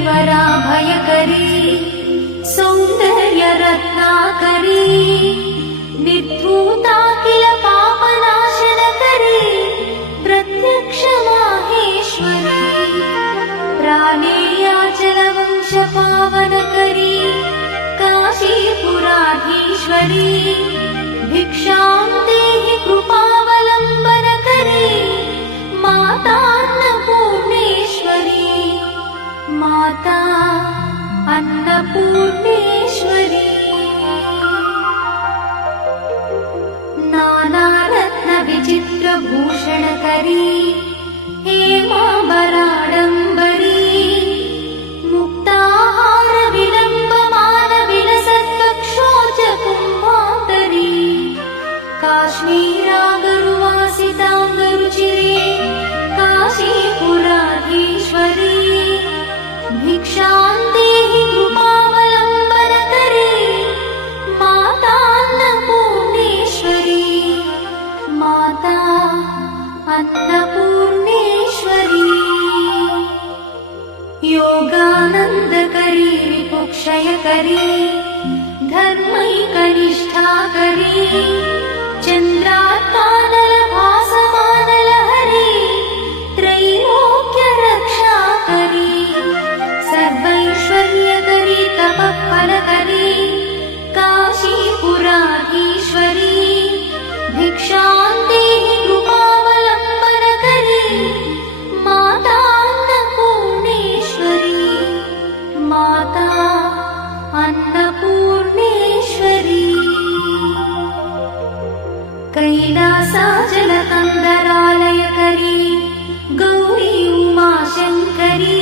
करीवरा भयकरी सौंदर्य रत्नाकरी निर्धूता किल पापनाशनकरी प्रत्यक्ष माहेश्वरी प्राणेयाचलवंश पावनकरी काशीपुराधीश्वरी भिक्षां देहि कृपावलम्बनकरी मातान्नपूर्णेश्वरी माता अन्नपूर्णेश्वरी नानारत्न विचित्रभूषणकरी हेमाम्बराडम्बरी मुक्ताहार विलम्बमान विलसत्कक्षोच कुम्भान्तरी काश्मीरागरुवासिताङ्गरुचिरे काशीपुराधीश्वरी भिक्षां देहि कृपावलम्बनकरी मातान्नपूर्णेश्वरी माता अन्नपूर्णेश्वरी योगानन्दकरी विपुक्षयकरी धर्मैकनिष्ठाकरी चन्द्रात्मानलभासमानलहरी त्रैलोक्यरक्षाकरी सर्वैश्वर्यकरी तपःफलकरी काशीपुराधीश्वरी भिक्षां देहि कृपावलम्बनकरी मातान्नपूर्णेश्वरी माता अन्नपूर्णेश्वरी कैलासाचलकन्दरालयकरी गौरी उमाशङ्करी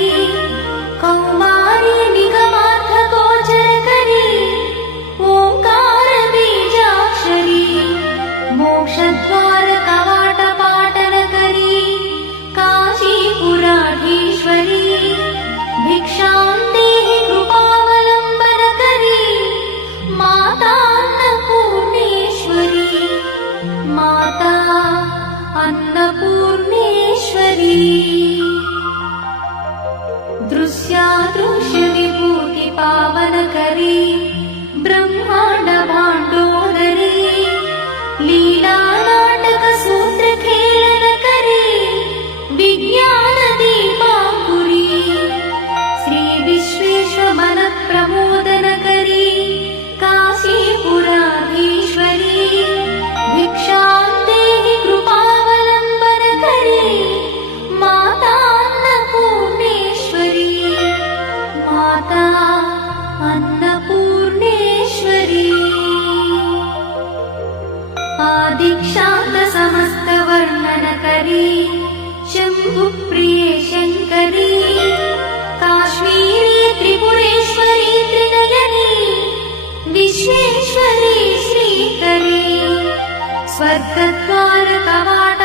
कौमारी निगमार्थगोचरकरी ओङ्कारबीजाक्षरी मोक्षद्वारकवाटपाटनकरी काशीपुराधीश्वरी भिक्षां देहि कृपावलम्बनकरी मातान्नपूर्णेश्वरी माता अन्नपूर्णेश्वरी दृश्यादृश्यविभूतिपावनकरी ब्रह्माण्डभाण्डोदरी लीलानाटकसूत्रखेलनकरी विज्ञानदीपाङ्कुरी श्रीविश्वेश्वरमनःप्रमोदनकरी काशीपुराधीश्वरी भिक्षां देहि कृपावलम्बनकरी मातान्नपूर्णेश्वरी माता अन्नपूर्णेश्वरी आदिक्षान्तसमस्तवर्णनकरी शम्भुप्रिये शङ्करी काश्मीरी त्रिपुरेश्वरी त्रिनयनी विश्वेश्वरी श्रीकरी स्वर्गद्वारकवाट